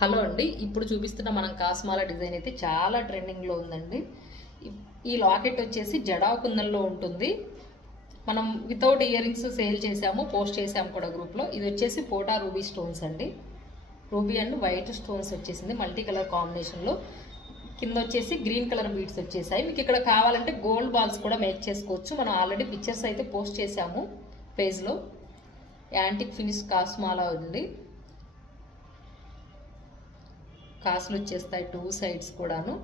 Hello అండి, ఇప్పుడు చూపిస్తున్న మనం కాస్మాల డిజైన్ అయితే చాలా ట్రెండింగ్లో ఉందండి. ఈ లాకెట్ వచ్చేసి జడా కుందన్లో ఉంటుంది. మనం వితౌట్ ఇయర్ రింగ్స్ సేల్ చేసాము, పోస్ట్ చేసాము కూడా గ్రూప్లో. ఇది వచ్చేసి పోటా రూబీ స్టోన్స్ అండి. రూబీ అండ్ వైట్ స్టోన్స్ వచ్చేసింది మల్టీ కలర్ కాంబినేషన్లో. కింద వచ్చేసి గ్రీన్ కలర్ బీడ్స్ వచ్చేసాయి. మీకు ఇక్కడ కావాలంటే గోల్డ్ బాల్స్ కూడా మేక్ చేసుకోవచ్చు. మనం ఆల్రెడీ పిక్చర్స్ అయితే పోస్ట్ చేసాము పేజ్లో. యాంటిక్ ఫినిష్ కాస్మాలా ఉంది. కాసులు వచ్చేస్తాయి టూ సైడ్స్ కూడాను.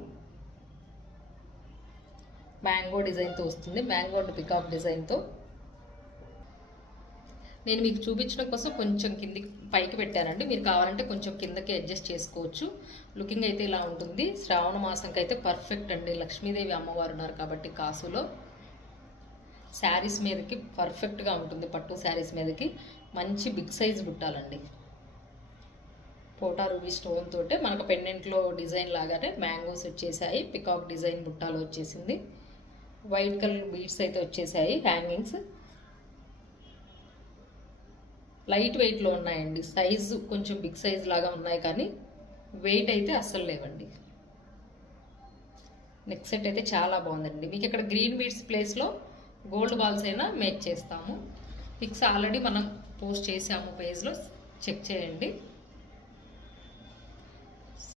మ్యాంగో డిజైన్తో వస్తుంది, మ్యాంగో అండ్ పికాక్ డిజైన్తో. నేను మీకు చూపించడం కోసం కొంచెం కిందికి పైకి పెట్టానండి. మీరు కావాలంటే కొంచెం కిందకి అడ్జస్ట్ చేసుకోవచ్చు. లుకింగ్ అయితే ఇలా ఉంటుంది. శ్రావణ మాసంకి అయితే పర్ఫెక్ట్ అండి. లక్ష్మీదేవి అమ్మవారు ఉన్నారు కాబట్టి కాసులో శారీస్ మీదకి పర్ఫెక్ట్గా ఉంటుంది. పట్టు శారీస్ మీదకి మంచి బిగ్ సైజ్ బుట్టాలండి. పోటా రూబీ స్టోన్ తోటే మనకు పెండెంట్లో డిజైన్ లాగానే మ్యాంగోస్ వచ్చేసాయి. పికాక్ డిజైన్ బుట్టాలు వచ్చేసింది. వైట్ కలర్ బీడ్స్ అయితే వచ్చేసాయి. హ్యాంగింగ్స్ లైట్ వెయిట్లో ఉన్నాయండి. సైజు కొంచెం బిగ్ సైజ్ లాగా ఉన్నాయి కానీ వెయిట్ అయితే అస్సలు లేవండి. నెక్ సెట్ అయితే చాలా బాగుందండి. మీకు ఇక్కడ గ్రీన్ బీడ్స్ ప్లేస్లో గోల్డ్ బాల్స్ అయినా మేక్ చేస్తాము. పిక్స్ ఆల్రెడీ మనం పోస్ట్ చేసాము పేజ్లో, చెక్ చేయండి.